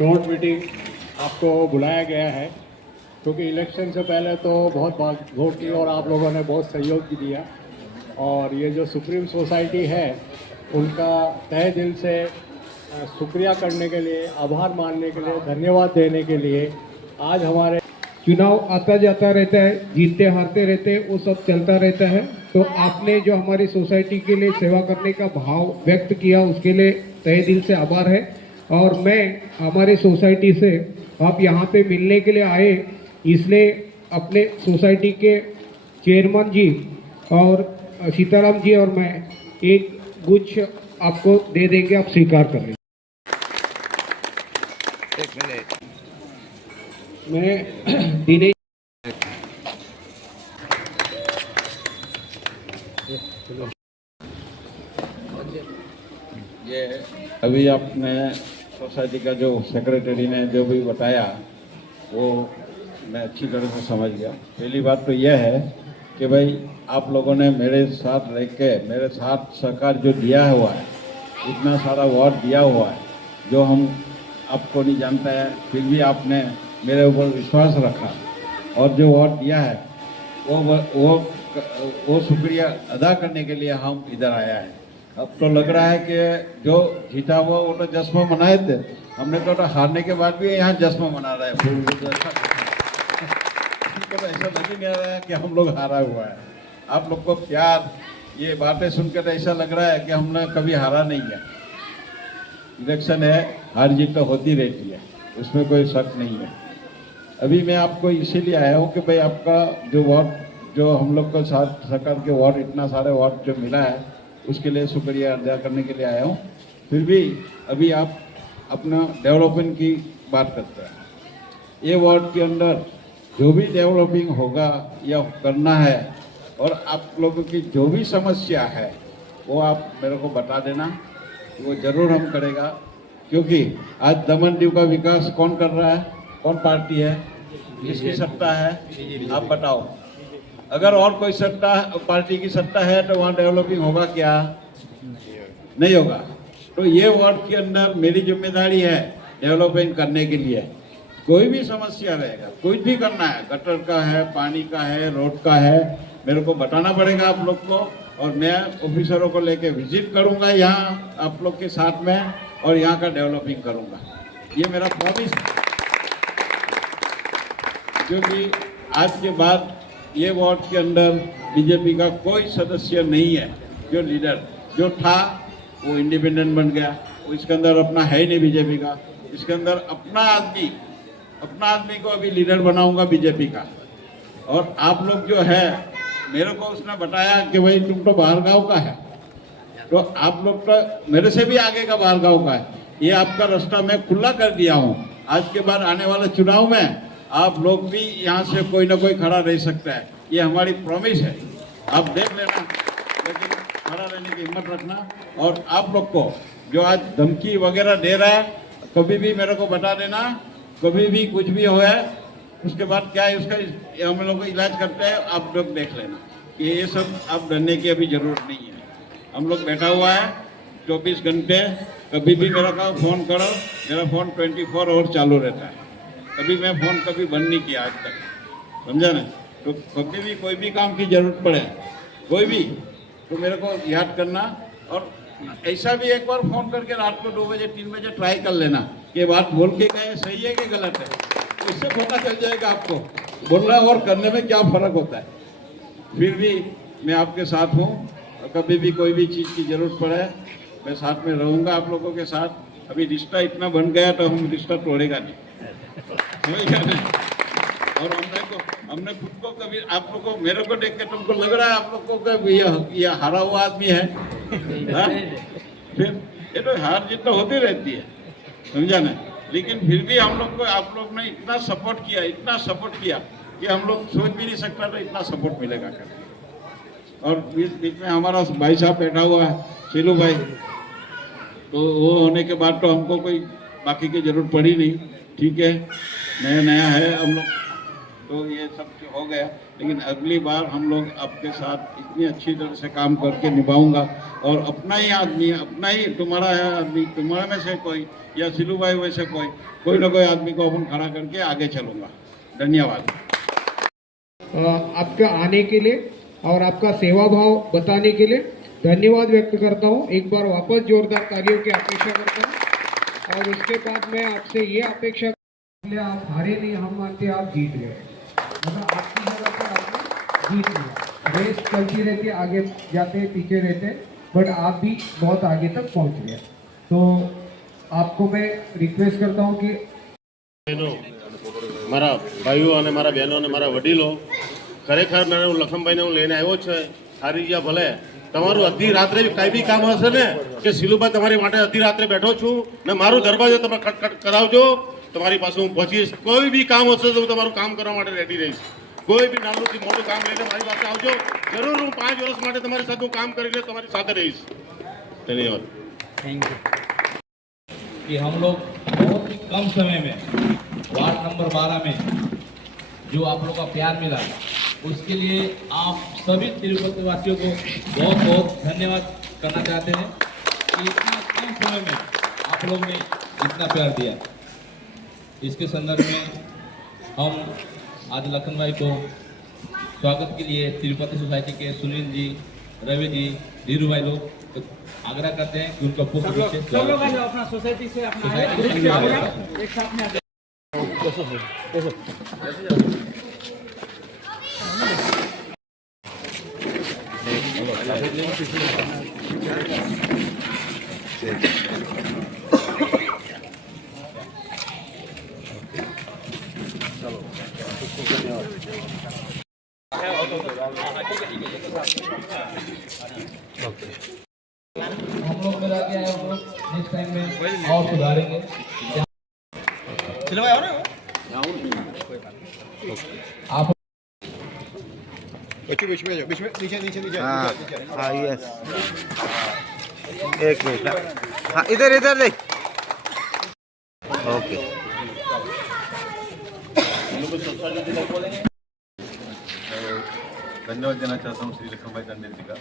Short meeting आपको बुलाया गया है क्योंकि इलेक्शन से पहले तो बहुत भागदौड़ की और आप लोगों ने बहुत सहयोग भी दिया। और ये जो सुप्रीम सोसाइटी है उनका तहे दिल से शुक्रिया करने के लिए, आभार मानने के लिए, धन्यवाद देने के लिए आज हमारे चुनाव आता जाता रहता है, जीतते हारते रहते हैं, वो सब चलता रहता है। तो आपने जो हमारी सोसाइटी के लिए सेवा करने का भाव व्यक्त किया उसके लिए तहे दिल से आभार है। और मैं हमारी सोसाइटी से आप यहाँ पे मिलने के लिए आए, इसलिए अपने सोसाइटी के चेयरमैन जी और सीताराम जी और मैं एक गुच्छ आपको दे देंगे, आप स्वीकार कर लीजिए। एक मिनट, मैं दिनेश ये अभी आपने सोसाइटी का जो सेक्रेटरी ने जो भी बताया वो मैं अच्छी तरह से समझ गया। पहली बात तो यह है कि भाई आप लोगों ने मेरे साथ रह के मेरे साथ सहकार जो दिया हुआ है, इतना सारा वार्ड दिया हुआ है, जो हम आपको नहीं जानता है फिर भी आपने मेरे ऊपर विश्वास रखा और जो वार्ड दिया है वो शुक्रिया अदा करने के लिए हम इधर आया है। अब तो लग रहा है कि जो जीता हुआ वो तो जश्न मनाए थे, हमने तो हारने के बाद भी यहाँ जश्न मना रहे हैं। तो ऐसा लग ही नहीं रहा है कि हम लोग हारा हुआ है। आप लोग को प्यार, ये बातें सुनकर ऐसा लग रहा है कि हमने कभी हारा नहीं है। इलेक्शन है, हार जीत तो होती रहती है, उसमें कोई शक नहीं है। अभी मैं आपको इसीलिए आया हूँ कि भाई आपका जो वार्ड, जो हम लोग को साथ सरकार के वार्ड, इतना सारे वार्ड जो मिला है उसके लिए शुक्रिया अदा करने के लिए आया हूँ। फिर भी अभी आप अपना डेवलपमेंट की बात करते हैं। ये वार्ड के अंदर जो भी डेवलपिंग होगा या करना है और आप लोगों की जो भी समस्या है वो आप मेरे को बता देना, वो ज़रूर हम करेगा। क्योंकि आज दमन दीव का विकास कौन कर रहा है, कौन पार्टी है, किसकी सत्ता है, आप बताओ। अगर और कोई सत्ता पार्टी की सत्ता है तो वहाँ डेवलपिंग होगा क्या? नहीं होगा। तो ये वार्ड के अंदर मेरी जिम्मेदारी है डेवलपिंग करने के लिए। कोई भी समस्या रहेगा, कुछ भी करना है, गटर का है, पानी का है, रोड का है, मेरे को बताना पड़ेगा आप लोग को। और मैं ऑफिसरों को लेके विजिट करूंगा यहाँ आप लोग के साथ में और यहाँ का डेवलपिंग करूंगा, ये मेरा प्रॉमिस है। क्योंकि आज के बाद ये वार्ड के अंदर बीजेपी का कोई सदस्य नहीं है। जो लीडर जो था वो इंडिपेंडेंट बन गया, वो इसके अंदर अपना है ही नहीं बीजेपी का। इसके अंदर अपना आदमी को अभी लीडर बनाऊंगा बीजेपी का। और आप लोग जो है, मेरे को उसने बताया कि भाई तुम तो बाहर गाँव का है, तो आप लोग तो मेरे से भी आगे का बाहर गाँव का है। ये आपका रास्ता मैं खुला कर दिया हूँ। आज के बाद आने वाले चुनाव में आप लोग भी यहाँ से कोई ना कोई खड़ा रह सकता है, ये हमारी प्रॉमिस है। आप देख लेना, लेकिन खड़ा रहने की हिम्मत रखना। और आप लोग को जो आज धमकी वगैरह दे रहा है, कभी भी मेरे को बता देना, कभी भी कुछ भी हो है, उसके बाद क्या है उसका हम लोग इलाज करते हैं, आप लोग देख लेना कि ये सब आप डरने की अभी ज़रूरत नहीं है। हम लोग बैठा हुआ है 24 घंटे, कभी भी मेरा का फ़ोन करो, मेरा फ़ोन 24 आवर चालू रहता है। कभी मैं फ़ोन कभी बंद नहीं किया आज तक, समझा ना। तो कभी भी कोई भी काम की ज़रूरत पड़े, कोई भी, तो मेरे को याद करना। और ऐसा भी एक बार फ़ोन करके रात को 2 बजे 3 बजे ट्राई कर लेना कि बात बोल के गए सही है कि गलत है, तो इससे पता चल जाएगा आपको बोलना और करने में क्या फ़र्क होता है। फिर भी मैं आपके साथ हूँ, और कभी भी कोई भी चीज़ की ज़रूरत पड़े मैं साथ में रहूँगा आप लोगों के साथ। अभी रिश्ता इतना बन गया तो हम रिश्ता तोड़ेगा नहीं, और हमने खुद को कभी आप लोग को, मेरे को देख के तुमको लग रहा है आप लोग को कि ये हारा हुआ आदमी है, फिर ये तो हार जीत तो होती रहती है, समझा ना। लेकिन फिर भी हम लोग को आप लोग ने इतना सपोर्ट किया कि हम लोग सोच भी नहीं सकता था इतना सपोर्ट मिलेगा करके। और बीच बीच में हमारा भाई साहब बैठा हुआ है शीलू भाई, तो वो होने के बाद तो हमको कोई बाकी की जरूरत पड़ी नहीं। ठीक है, नया नया है हम लोग, तो ये सब हो गया, लेकिन अगली बार हम लोग आपके साथ इतनी अच्छी तरह से काम करके निभाऊंगा, और अपना ही आदमी, अपना ही तुम्हारा है आदमी, तुम्हारे में से कोई या सिलू भाई वैसे कोई ना कोई आदमी को अपन खड़ा करके आगे चलूंगा। धन्यवाद आपका आने के लिए और आपका सेवा भाव बताने के लिए धन्यवाद व्यक्त करता हूँ। एक बार वापस जोरदार तालियों की अपेक्षा करता हूँ। और उसके बाद मैं आपसे ये अपेक्षा, आप हारे नहीं, हम मानते आप जीत गए, मतलब आपकी जगह पर आपने जीत लिया। रेस चलती रहती है, आगे जाते पीछे रहते, बट आप भी बहुत आगे तक पहुँच गए। तो आपको मैं रिक्वेस्ट करता हूँ कि મારા ભાઈઓ અને મારા બહેનો અને મારા વડીલો, ખરેખર મને લખમભાઈને હું લઈને આવ્યો છે, સારી ગયા ભલે તમારું અડધી રાત્રે કાંઈ બી કામ હશે ને કે સિલુભાઈ તમારી માટે અડધી રાત્રે બેઠો છું ને મારો દરવાજો તમે ખટખટ કરાવજો, તમારી પાસે હું પહોંચીશ। કોઈ બી કામ હશે તો હું તમારું કામ કરવા માટે રેડી રહીશ। કોઈ બી નાનું મોટું કામ લઈને મારી પાસે આવજો, જરૂર હું 5 વર્ષ માટે તમારી સાથે હું કામ કરી લે, તમારી સાથે રહીશ। ધન્યવાદ। थैंक यू कि हम लोग बहुत ही कम समय में वार्ड नंबर 12 में जो आप लोग का प्यार मिला, उसके लिए आप सभी तिरुपति वासियों को बहुत बहुत धन्यवाद करना चाहते हैं कि इतना कम समय में आप लोग ने इतना प्यार दिया। इसके संदर्भ में हम आज लखन भाई को स्वागत के लिए तिरुपति सोसाइटी के सुनील जी, रवि जी, धीरू भाई लोग तो आग्रह करते हैं कि उनका पुष्प रूप से अपना सोसाइटी से अपना एक साथ में हम लोग मिला के आए, हम लोग नेक्स्ट टाइम में और सुधारेंगे। आप हाँ यस, एक मिनट, हाँ इधर इधर देख, ओके। धन्यवाद देना चाहता हूँ श्री लखन भाई टंडन जी का,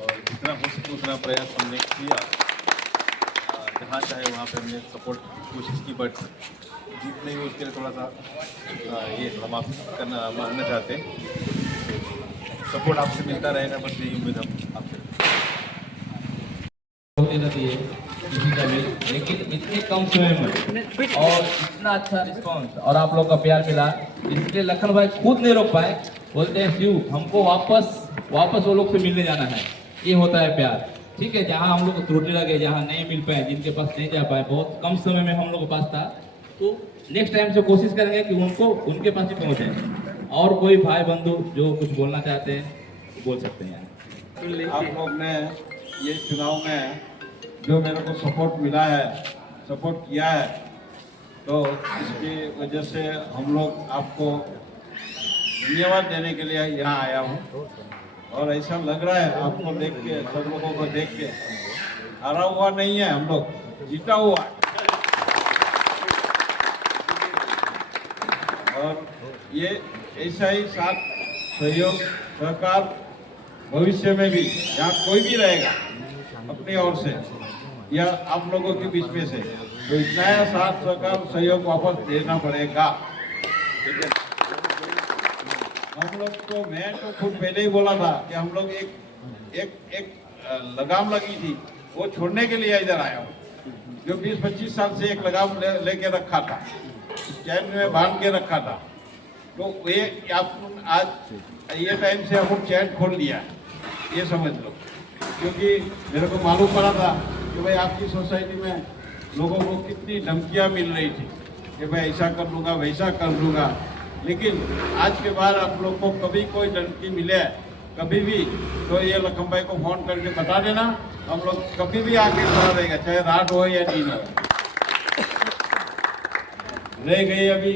और जितना हो सके उतना प्रयास हमने किया, जहाँ चाहे वहाँ पे हमने सपोर्ट की कोशिश की, बट जीत नहीं हुई उसके लिए थोड़ा सा ये हम आप करना मानना चाहते हैं। सपोर्ट आपसे मिलता रहेगा, बस यही उम्मीद हम आपसे देना चाहिए किसी का भी, लेकिन इतने कम समय में और इतना अच्छा रिस्पांस और आप लोग का प्यार मिला, इसलिए लखन भाई खुद नहीं रोक पाए, बोलते हैं शिव हमको वापस वो लोग से मिलने जाना है। ये होता है प्यार। ठीक है, जहाँ हम लोग को त्रुटि लगे, जहाँ नहीं मिल पाए, जिनके पास नहीं जा पाए, बहुत कम समय में हम लोग के पास था, तो नेक्स्ट टाइम से कोशिश करेंगे कि उनको उनके पास ही पहुँचे। और कोई भाई बंधु जो कुछ बोलना चाहते हैं बोल सकते हैं। आप लोग ने ये चुनाव में जो मेरे को सपोर्ट मिला है, सपोर्ट किया है, तो इसकी वजह से हम लोग आपको धन्यवाद देने के लिए यहाँ आया हूँ। और ऐसा लग रहा है आपको देख के, सब लोगों को देख के, हारा हुआ नहीं है, हम लोग जीता हुआ है। और ये ऐसा ही साथ सहयोग सहकार भविष्य में भी, यहाँ कोई भी रहेगा अपनी ओर से या आप लोगों के बीच में से, तो इतना साथ सहकार सहयोग वापस देना पड़ेगा। ठीक है, हम लोग तो, मैं तो खुद पहले ही बोला था कि हम लोग एक लगाम लगी थी, वो छोड़ने के लिए इधर आया हूँ। जो 20-25 साल से एक लगाम लेके रखा था, चैन में बांध के रखा था, तो ये आप आज ये टाइम से हम चैन खोल लिया है, ये समझ लो। क्योंकि मेरे को मालूम पड़ा था कि भाई आपकी सोसाइटी में लोगों को कितनी धमकियाँ मिल रही थी कि भाई ऐसा कर लूँगा, वैसा कर लूँगा, लेकिन आज के बाद आप लोग को कभी कोई धमकी मिले कभी भी, तो ये लखन भाई को फोन करके बता देना, हम लोग कभी भी आगे खड़ा रहेगा, चाहे रात हो या दिन हो। रह गई अभी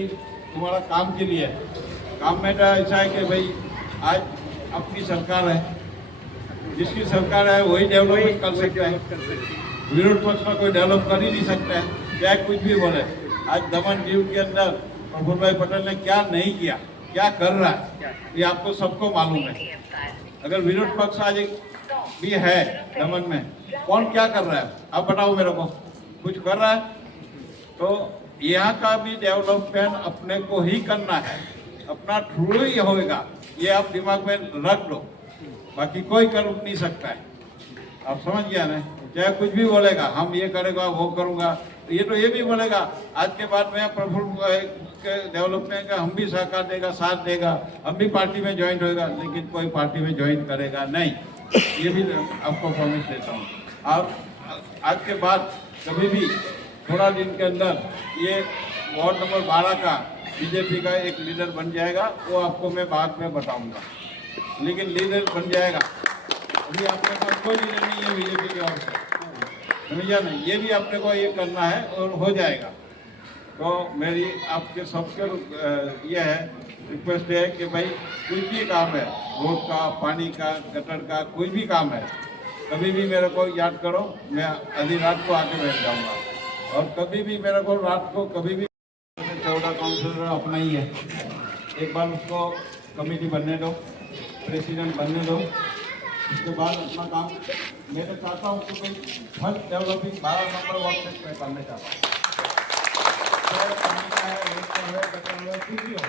तुम्हारा काम के लिए, काम में तो ऐसा है कि भाई आज अपनी सरकार है, जिसकी सरकार है वही डेवलपमेंट कर सकता है। विरोध पक्ष में कोई डेवलप कर ही नहीं सकता है, चाहे कुछ भी बोले। आज दमन दीव के अंदर प्रफुल्ल भाई पटेल ने क्या नहीं किया, क्या कर रहा है, ये आपको सबको मालूम है। अगर विरोध पक्ष आज भी है दमन में, कौन क्या कर रहा है आप बताओ मेरे को, कुछ कर रहा है? तो यहाँ का भी डेवलपमेंट अपने को ही करना है, अपना थ्रू ही होगा, ये आप दिमाग में रख लो, बाकी कोई कर नहीं सकता है। आप समझ गया ना? चाहे कुछ भी बोलेगा, हम ये करेगा वो करूँगा, तो ये भी बोलेगा आज के बाद में प्रफुल्ल के डेवलपमेंट का हम भी सहकार देगा, साथ देगा, हम भी पार्टी में ज्वाइन होएगा, लेकिन कोई पार्टी में ज्वाइन करेगा नहीं, ये भी आपको प्रॉमिस देता हूँ। आप आज के बाद कभी भी थोड़ा दिन के अंदर ये वार्ड नंबर 12 का बीजेपी का एक लीडर बन जाएगा, वो आपको मैं बाद में बताऊंगा, लेकिन लीडर बन जाएगा। अभी अपने पास कोई लीडर नहीं है बीजेपी की ओर से, समझिए ना, ये भी अपने को ये करना है और हो जाएगा। तो मेरी आपके सबसे ये है रिक्वेस्ट है कि भाई कोई भी काम है, रोड का, पानी का, गटर का, कोई भी काम है, कभी भी मेरे को याद करो, मैं आधी रात को आके बैठ जाऊंगा। और कभी भी मेरे को रात को कभी भी 14 काउंसिलर अपना ही है, एक बार उसको कमेटी बनने दो, प्रेसिडेंट बनने दो, उसके बाद अपना काम मैं तो चाहता हूँ कि कोई फर्स्ट डेवलपिंग 12 नंबर वार्ड से मैं करना चाहता हूँ। कुछ भी हो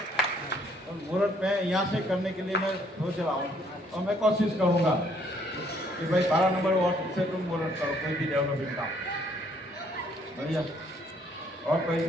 और मुहूर्त में यहाँ से करने के लिए मैं सोच रहा हूँ और मैं कोशिश करूँगा कि भाई 12 नंबर वार्ड से तुम मुहूर्त करो कोई भी डेवलपिंग काम। भैया और कोई